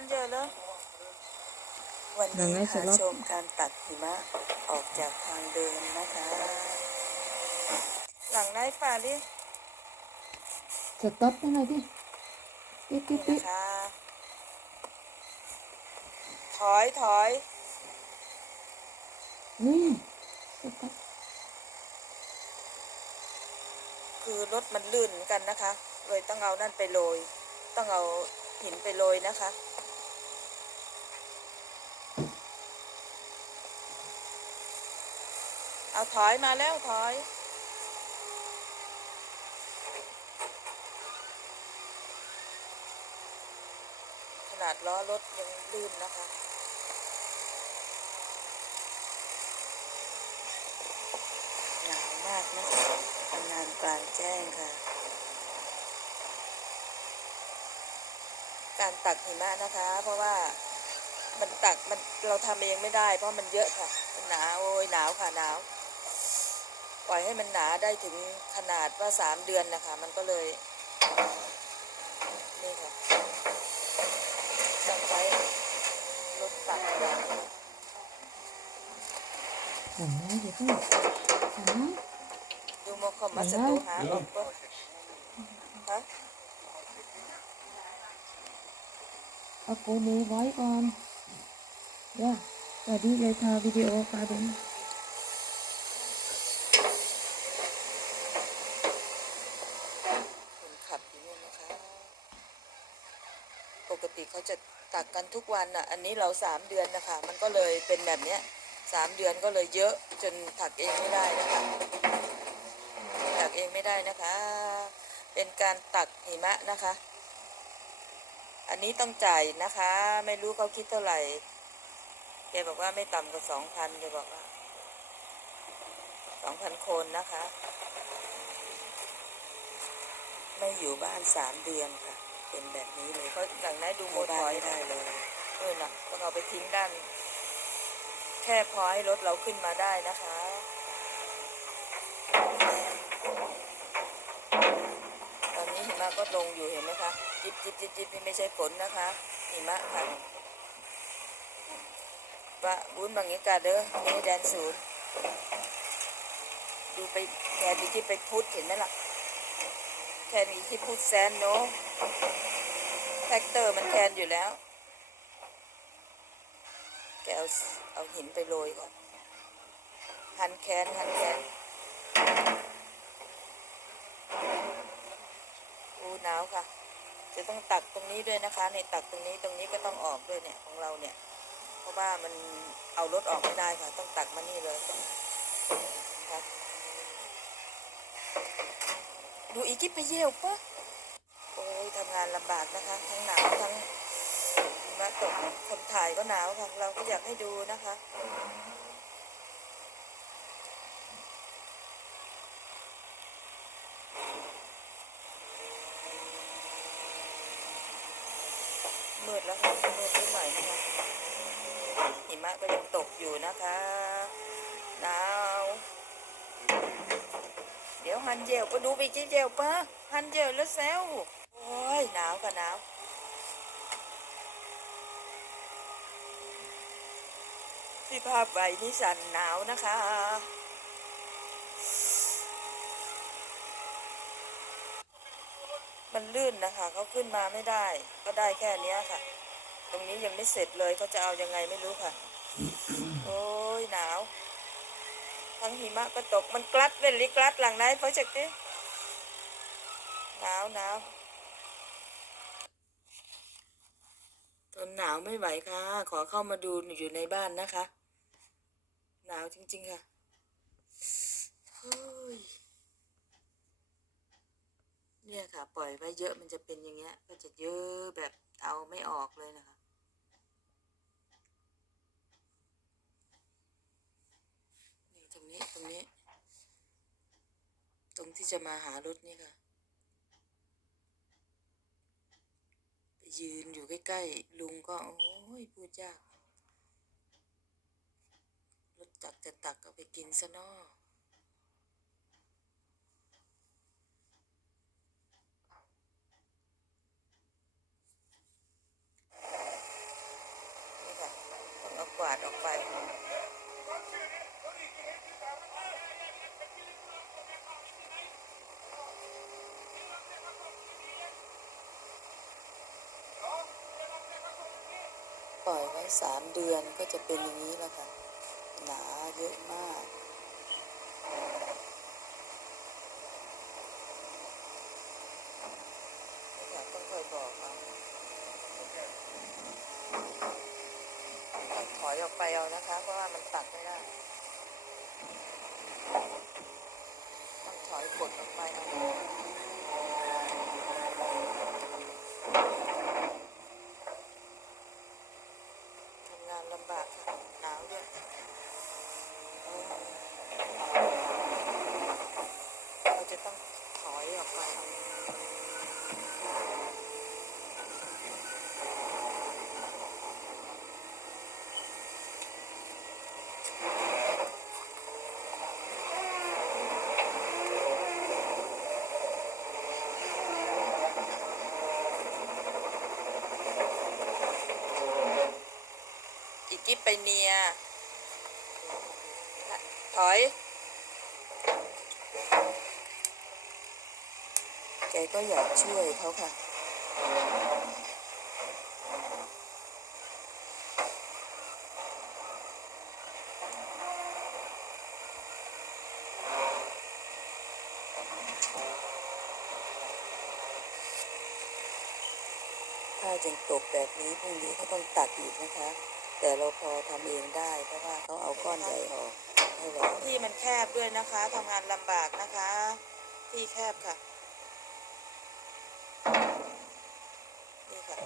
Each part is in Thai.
นเยอะเลยวันยังนี้ไงสพาล็อตชมการตัดหิมะออกจากทางเดินนะคะ หลังไร้ป่าดิสต็อปยังไงดิปิ๊บปิ๊บนี่ปิ๊บนะคะถอยถอยนี่สต็อปคือรถมันลื่นเหมือนกันนะคะ เลยต้องเอานั่นไปโรย ต้องเอาหินไปโรยนะคะ เอาถอยมาแล้วถอย ขนาดล้อรถยังลื่นนะคะหนาวมากนะคะทำงานกลางแจ้งค่ะ การตักหิมะนะคะ เพราะว่ามันตักมันเราทำเองไม่ได้ เพราะมันเยอะค่ะ มันหนาวโอ้ยหนาวค่ะหนาว ปล่อยให้มันหนาได้ถึงขนาดว่าสามเดือนนะคะ มันก็เลย นี่ค่ะต้องใช้รถตักนะอืมเดี๋ยวพี่อืมดูโมคอมมาสตูหาออกปะฮะ Ako may wife on. Yeah, pwede like a video pa din นเดี๋ยวสวัสดีเลยทาวิดีโอคาเดน คนขับอยู่นี่นะคะ ปกติเขาจะ ตักกันทุกวันอะอันนี้เราสามเดือนนะคะ มันก็เลยเป็นแบบเนี้ยสามเดือนก็เลยเยอะจนตักเองไม่ได้นะคะตักเองไม่ได้นะคะ เป็นการตักหิมะนะคะ อันนี้ต้องจ่ายนะคะ ไม่รู้เขาคิดเท่าไหร่แกบอกว่าไม่ต่ำกว่าสองพันแกบอกว่าสองพันคนนะคะ ไม่อยู่บ้านสามเดือนค่ะ เป็นแบบนี้เลยเขาหลังนั้นดูโมทอยได้เลยเออนะต้องเอาไปทิ้งด้าน แค่พอให้รถเราขึ้นมาได้นะคะตอนนี้หิมะก็ลงอยู่เห็นไหมคะจิบจิบจิบจิบนี่ไม่ใช่ฝนนะคะหิมะค่ะบะบุญบางอย่างกาเด้อนี่แดนศูนย์ดูไปแทนดูที่ไปพุทธเห็นไหมล่ะ แทนมีที่พูดแซนโนแท็กเตอร์มันแทนอยู่แล้ว แกเอาเอาหินไปโรยก่อนหันแคนหันแคนอูหนาวค่ะ จะต้องตักตรงนี้ด้วยนะคะ ในตักตรงนี้ตรงนี้ก็ต้องออกด้วยเนี่ยของเราเนี่ย เพราะว่ามันเอารถออกไม่ได้ค่ะ ต้องตักมานี่เลยนะคะ ดูอีกที่ไปเยี่ยวปะโอ้ยทำงานลำบากนะคะ ทั้งหนาวทั้งหิมะตกคนถ่ายก็หนาวค่ะ เราก็อยากให้ดูนะคะมืดแล้วค่ะมืดนิดหน่อยนะคะหิมะก็ยังตกอยู่นะคะหนาว ดี๋ยวหันเจลไปดูไปจีเจลปะหันเจลแล้วแซวโอ้ยหนาวกับหนาวที่ภาพใบนี่สั่นหนาวนะคะ มันลื่นนะคะเขาขึ้นมาไม่ได้ ก็ได้แค่นี้ค่ะ ตรงนี้ยังไม่เสร็จเลยเขาจะเอายังไงไม่รู้ค่ะ โอ้ยหนาว ทั้งหิมะก็ตก มันกลัดเป็นลิกลัดหลังไหนเพราะจักดิหนาวหนาวทนหนาวไม่ไหวค่ะ ขอเข้ามาดูอยู่ในบ้านนะคะ หนาวจริง ๆ ค่ะเฮ้ยเนี่ยค่ะ ปล่อยไว้เยอะมันจะเป็นอย่างเงี้ย ก็จะเยอะแบบเอาไม่ออกเลยนะคะ นี่ต รงนี้ ตรงที่จะมาหารถนี่ค่ะ ไปยืนอยู่ใกล้ๆลุงก็ โอ้ยพูดยากรถจักจะตักเอาไปกินซะเนอออกไป ปล่อยไว้ สามเดือนก็จะเป็นอย่างนี้แล้วค่ะ หนาเยอะมาก ต้องคอยบอกเอาต้องถอยออกไปเอานะคะ เพราะว่ามันตัดไม่ได้ ต้องถอยกดออกไปเอาทำงานลำบากค่ะ หนาวด้วยเออเราจะ ต้องถอยออกไปอีกิ๊บไปเนีย ถอย แกก็อยากช่วยเขาค่ะ ถ้ายังตกแบบนี้พรุ่งนี้ก็ต้องตัดอีกนะคะ แต่เราพอทำเองได้เพราะว่าเขาเอาก้อนใหญ่ออกที่มันแคบด้วยนะคะทำงานลำบากนะคะ ที่แคบค่ะ นี่ค่ะ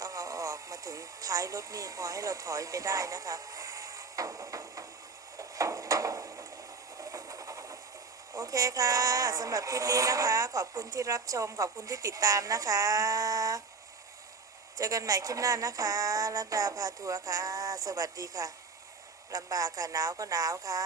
ต้องเอาออกมา ถึงท้ายรถนี่พอให้เราถอยไปได้นะคะโอเคค่ะสำหรับคลิปนี้นะคะ ขอบคุณที่รับชม ขอบคุณที่ติดตามนะคะ เจอกันใหม่คลิปหน้านะคะรัตดาพาทัวร์ค่ะ สวัสดีค่ะลำบากค่ะหนาวก็หนาวค่ะ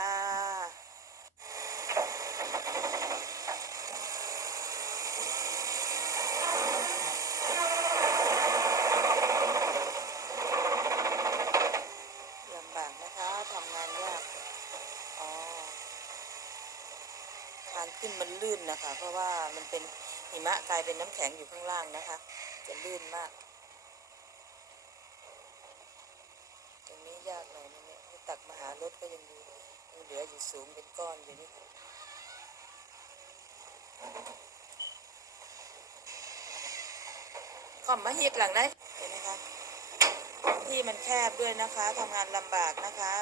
ลำบากนะคะทำงานยาก อ๋อ ทางขึ้นมันลื่นนะ คะเพราะว่ามันเป็นหิมะกลายเป็นน้ำแข็งอยู่ข้างล่างนะคะ จะลื่นมาก ตรงนี้ยากหน่อยนะเนี่ยให้ตักมาหารถก็ยังอยู่ยังเหลืออยู่สูงเป็นก้อนอยู่นี่ค่อมมาฮีดหลังได้เห็นไหมคะที่มันแคบด้วยนะคะทำงานลำบากนะคะ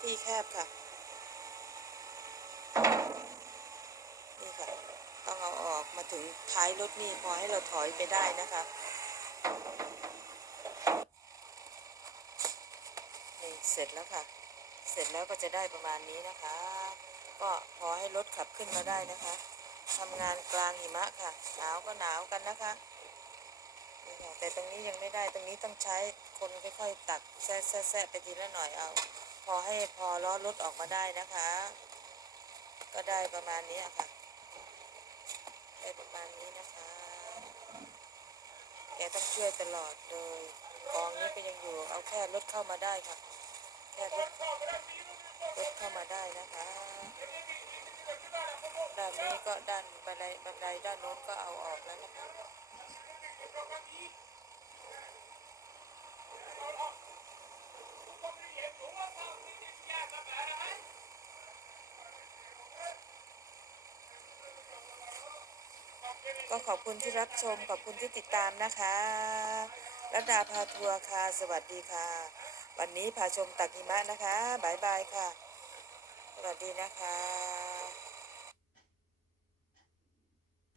ที่แคบค่ะ นี่ค่ะ ต้องเอาออกมา ถึงท้ายรถนี่พอให้เราถอยไปได้นะคะนี่เสร็จแล้วค่ะ เสร็จแล้วก็จะได้ประมาณนี้นะคะ ก็พอให้รถขับขึ้นมาได้นะคะทำงานกลางหิมะค่ะ หนาวก็หนาวกันนะคะนี่ค่ะแต่ตรงนี้ยังไม่ได้ตรงนี้ต้องใช้คนค่อยๆตักแซะแซะแซะไปทีละหน่อยเอา พอให้พอล้อรถออกมาได้นะคะ ก็ได้ประมาณนี้ค่ะ ได้ประมาณนี้นะคะ แกต้องช่วยตลอดเลยกองนี้ก็ยังอยู่ เอาแค่รถเข้ามาได้ค่ะ แค่รถรถเข้ามาได้นะคะ ด้านนี้ก็ด้านบันไดบันไดด้านโน้นก็เอาออกแล้วนะคะ ก็ขอบคุณที่รับชมขอบคุณที่ติดตามนะคะรัตดาพาทัวร์ค่ะ สวัสดีค่ะ วันนี้พาชมตักหิมะนะคะบายบายค่ะ สวัสดีนะคะ